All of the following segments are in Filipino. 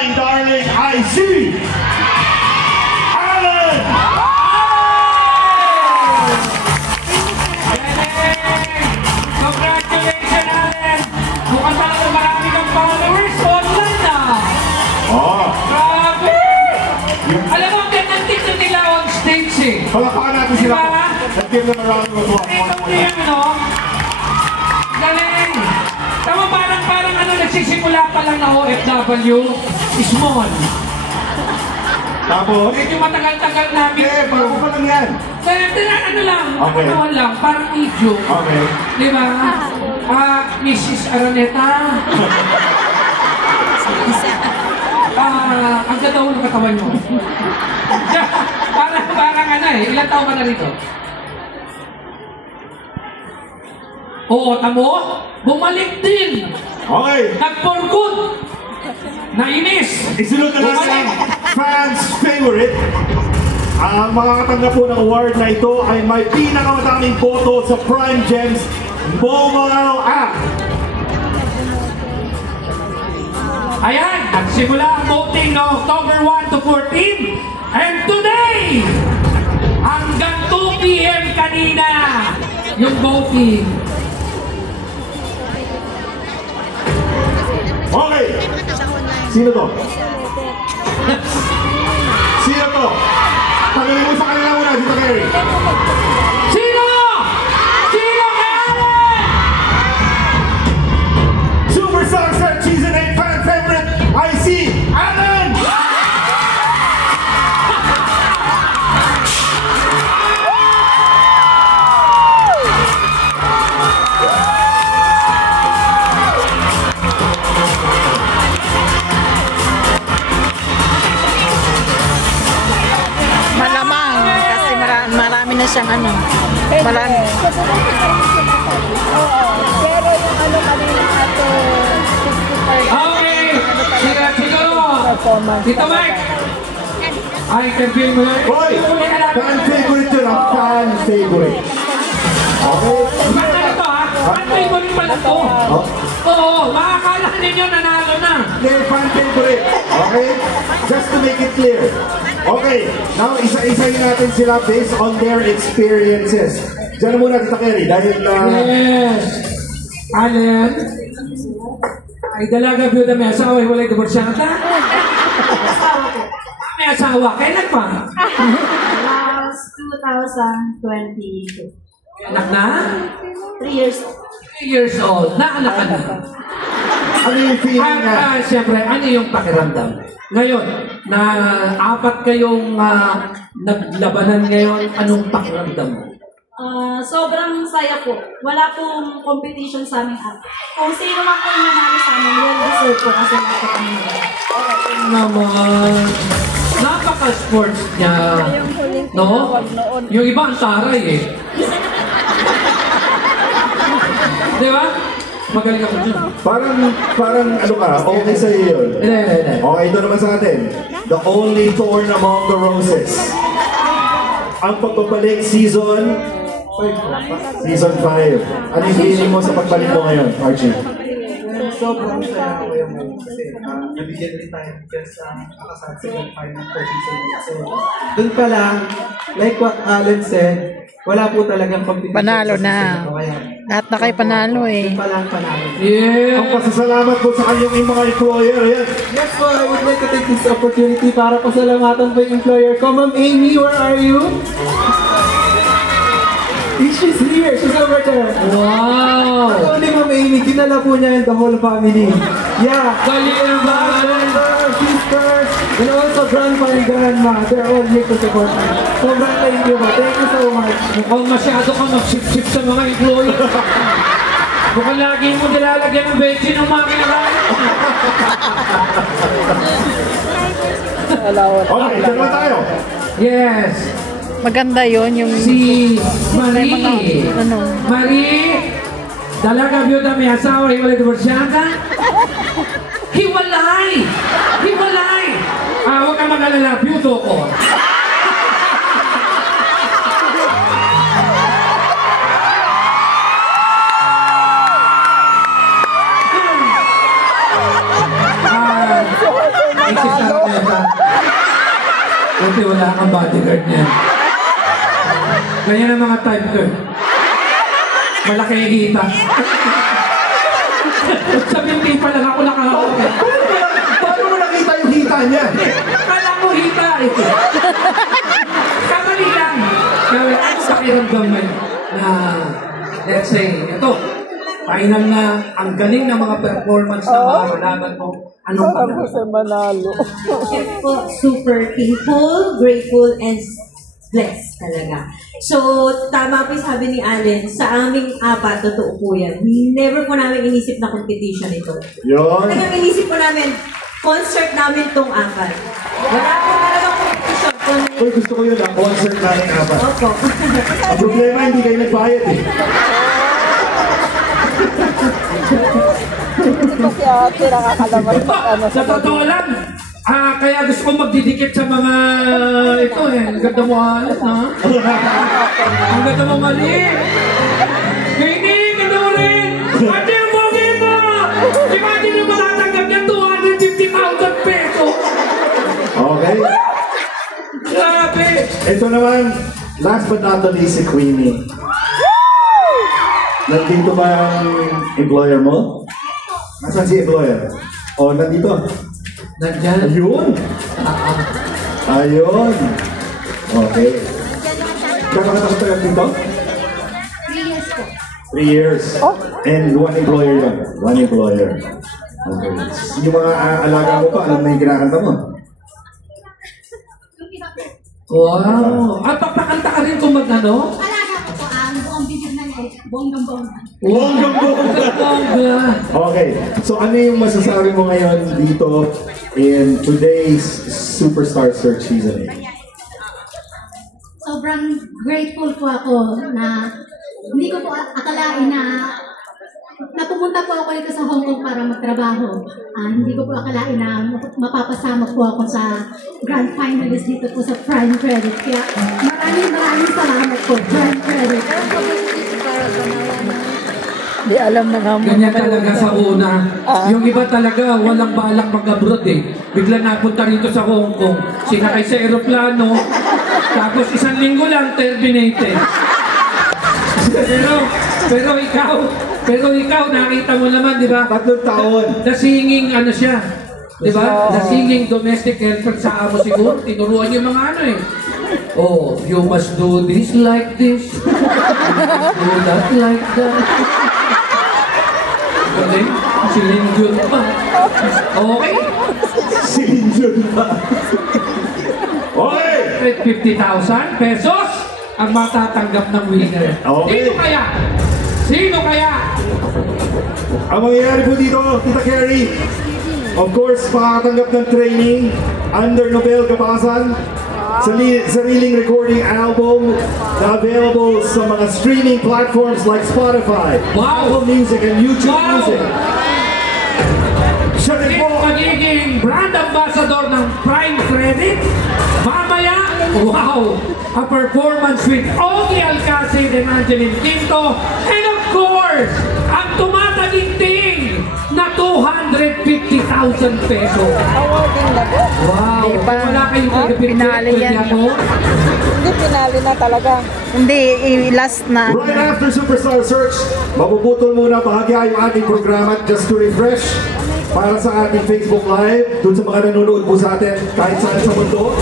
Darling, I see Alan! Congratulations, Alan! Mukhang talaga marami kang followers online na! Oh! Grabe! Alam mo, ang gandang tignan nila on stage eh. Palapakan natin sila po. Let's give them a round of applause. Ito mo yan, no? Galing! Tama, parang ano, nagsisimula pa lang na OFW. Small. Tapos? Medyo matagal-tagal namin. Eh, bago pa lang yan. Ano lang, Okay. ano lang, parang video. Okay. Di ba? Mrs. Araneta. Ang ganda ng katawan mo. parang ano eh, ilang taon ka na rito? Oo, tamo, bumalik din. Okay. Nag-for good. Nainis! Isunod na natin ang fans' favorite. Ang makakatanggap po ng award na ito ay may pinakamadaming boto sa Prime Gems mobile app. Ayan, nagsimula ang voting no October 1 to 14. And today, hanggang 2 p.m. kanina, yung voting. Okay. Sino to? Sino to? Tanungin mo sa kanila muna, dito Gary. Sino? Sino ka? Superstar Set Season 8 fan favorite, I see Alan! Marami na siyang ano. Marami. Oo. Pero yung ano kanina ato 60%. Okay. Siguro. Tito Mike. Ay, confirm mo yan. Hoy! Fan favorite yun, ang fan favorite. Okay? Fan na ito ha? Fan favorite pala ito. Oo, makakala ninyo nanalo na. They're fan favorite. Okay? Just to make it clear. Okay, now isa-isahin natin sila based on their experiences. Diyan muna Tita Kerry dahil Yes. Alan. Ay dalaga byuda may asawa, walay diborsyanta. May asawa, kailan pa? Last 2022. Anak na? 3 years. 3 years old. Naanak ka na. ano yung feeling na? Siyempre, ano yung pakiramdam? Ngayon, na apat kayong naglabanan ngayon, anong pakiramdam mo? Sobrang saya po. Wala pong competition sa aming app. Kung sino man po yung nanalo sa amin, well deserve po kasi lahat kami. Naman. Napaka-sports niya. No? Yung iba ang taray eh. Di ba? Magaling ako dyan. Parang ano ka, okay sa'yo yun. Hindi. Okay, ito naman sa atin. The only thorn among the roses. Ang pagbabalik season 5. Ano yung feeling mo sa pagbalik mo ngayon, Archie? Sobrang saya ko yung kasi nabigyan rin tayo just nakasal second final for season 8. So, dun pa lang, like what Alan said, wala po talagang competition. Panalo na. Lahat na kayo panalo eh. Dun pa lang panalo. Yeah. Ang pasasalamat po sa kanyang mga employer. Yan. Yes po, I would like to take this opportunity para pasalamatan po yung employer ko. Ma'am Amy, where are you? She's here. She's over there. Wow! Not only Ma'am Amy, dinala po niya and the whole family. Yeah. Galing naman! Sisters, and also grandpa and grandma. They're all here to support me. Sobrang thank you po. Thank you so much. Mukhang masyado ka mag-sip-sip sa mga employee. Mukhang lagi mo nilalagyan ng bensin ng makina. Okay, dalawa tayo. Yes. Maganda yon yung Si Marie. ano. Marie, dalaga byuda may asawa, hiwalay diborsyanta. Hiwalay! Hiwalay! Huwag ka mag-alala, byudo ko. Buti wala kang bodyguard niya. Ganyan ang mga type ko. Malaki ang hita. Sa binti pa lang ako nakahawak. Paano mo nakita yung hita niya? Kala ko hita eh. Kamali lang. Pakiramdam mo na, let's say, ito, final na ang galing ng mga performance ng mga kalaban mo. Anong manalo. Yes po, super thankful, grateful, and blessed talaga. So, tama po yung sabi ni Allen, sa aming apat, totoo po yan. Never po namin inisip na competition ito. Yun. Talagang inisip po namin, concert namin tong apat. Wala po talagang competition. Uy, gusto ko yun ang concert namin apat. Opo. Ang problema, hindi kayo nagbayad eh. Kasi ate, nakakalaman Sa totoo lang, kaya gusto ko magdidikit sa mga ito eh. Ang ganda mo halos, ha? Ang ganda mo mali. Hindi, ganda mo rin. Ate, ang bogi mo! Imagine yung matatanggap niya 250,000 pesos. Okay. Grabe. Ito naman, last but not the least, si Queenie. Nandito ba ang employer mo? Nasaan si employer? O, nandito. Nandyan. Ayun! Ayun! Okay. Kano ka nakatagal dito? 3 years po. 3 years. And one employer yun. One employer. Okay. Yung mga alaga mo pa, alam na yung kinakanta mo? Wow. Papakanta ka rin kung mag-ano? Alaga ko po, ang buong bibig na niya, bonggang-bongga. Bongga. Okay. So ano yung masasabi mo ngayon dito in today's Superstar Search Season 8? Sobrang grateful po ako na hindi ko po akalain na pumunta po ako dito sa Hong Kong para magtrabaho. Hindi ko po akalain na mapapasama po ako sa grand finalist dito po sa Prime Credit. Kaya maraming salamat po, Prime Credit. Di alam na nga mo. Ganyan talaga sa una. Yung iba talaga, walang balak mag-abroad eh. Bigla napunta rito sa Hong Kong. Sinakay sa aeroplano. Tapos 1 linggo lang, terminated. pero ikaw, nakita mo naman, di ba? 3 taon. Nasinging ano siya. Di ba? Nasinging domestic helper sa amo siguro. Tinuruan yung mga ano eh. Oh, you must do this like this. You must do that like that. Okay? Celine Dion pa. Okay? Celine Dion pa. Okay! 50,000 pesos ang matatanggap ng winner. Okay. Sino kaya? Sino kaya? Ang mangyayari po dito, Tita Carrie, of course, makakatanggap ng training under Nobel Kapasan, sariling recording album na available sa mga streaming platforms like Spotify, Wow. Apple Music, and YouTube Wow. Music. Siya rin po, Magiging brand ambassador ng Prime Credit. Mamaya, wow! A performance with Ogie Alcacid and Angeline Quinto. And of course, ang tumataginting na 250,000 pesos. Wow! Di pa. Wala kayong Pinali yan. Hindi, pinali na talaga. Hindi, last na. right after Superstar Search, mapuputol muna bahagya yung ating programa just to refresh para sa ating Facebook Live, dun sa mga nanonood po sa atin kahit saan sa mundo.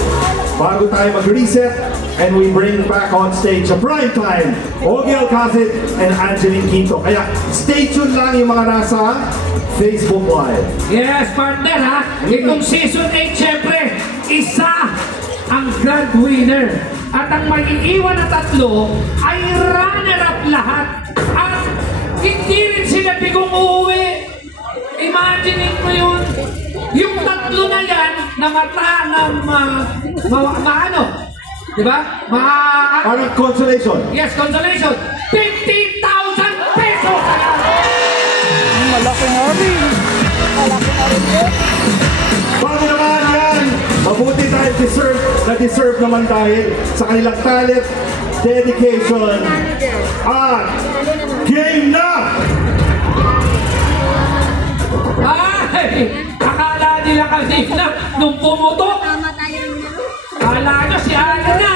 Bago tayo mag-reset, and we bring back on stage sa prime time, Ogie Alcacid and Angeline Quinto. Kaya stay tuned lang yung mga nasa Facebook Live. Yes, partner ha. Itong season 8, syempre, isa ang grand winner. At ang maiiwan na 3 ay runner-up lahat. At hindi rin sila bigong uuwi. Imagine mo yun. Yung 3 na yan, na mata ng ano? Diba? Parang consolation. Yes, consolation. 50,000 pesos! Malaki na rin. Bago naman yan, mabuti dahil deserve naman dahil sa kanilang talent, dedication, at game na! Ay! Akala nila kanina nung pumutok. Kala nyo si Alan na.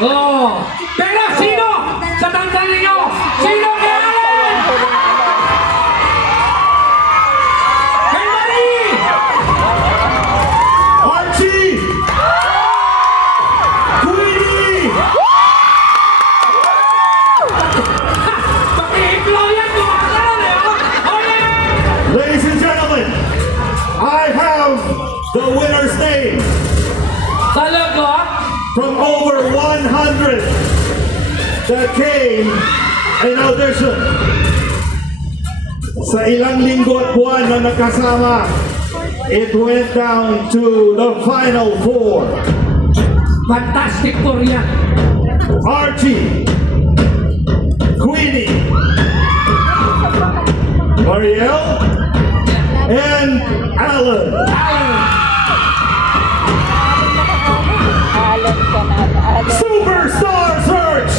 Oh. Pero sino? Sa tanggal ninyo, sino kay Alan? Kay Marie! Archie! Queenie! Paki-flow yan, kumakaroon eh. Oh yeah! Ladies and gentlemen, I have the winner's name Talaga? from over 100 that came in audition. Sa ilang linggo at buwan na nakasama, it went down to the final four. Fantastic tour yan. Archie, Queenie, Marielle, and Alan. Alam ka na. Alam. Superstar Search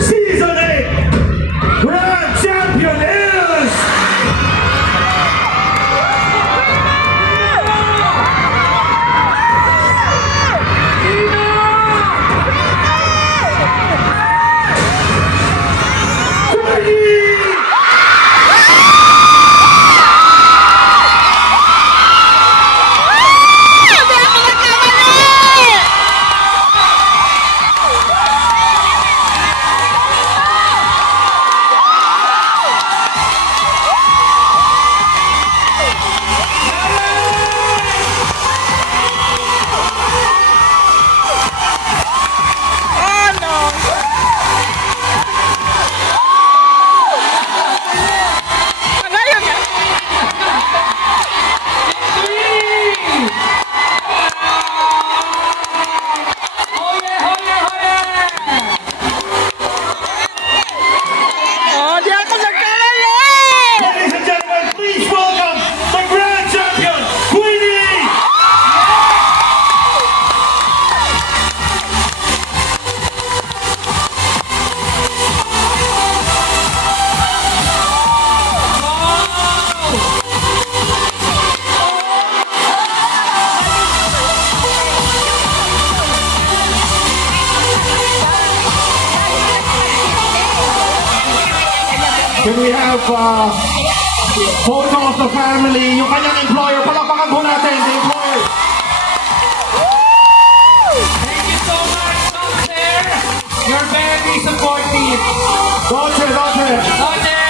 Season 8 Grand Champion is Ladies and gentlemen, please welcome the Grand Champion, Queenie! Can we have photo of the family? Yung kanyang employer, palakpakan po natin, the employer. Thank you so much, Ma'am Sir. You're very supportive. Doce. Roger!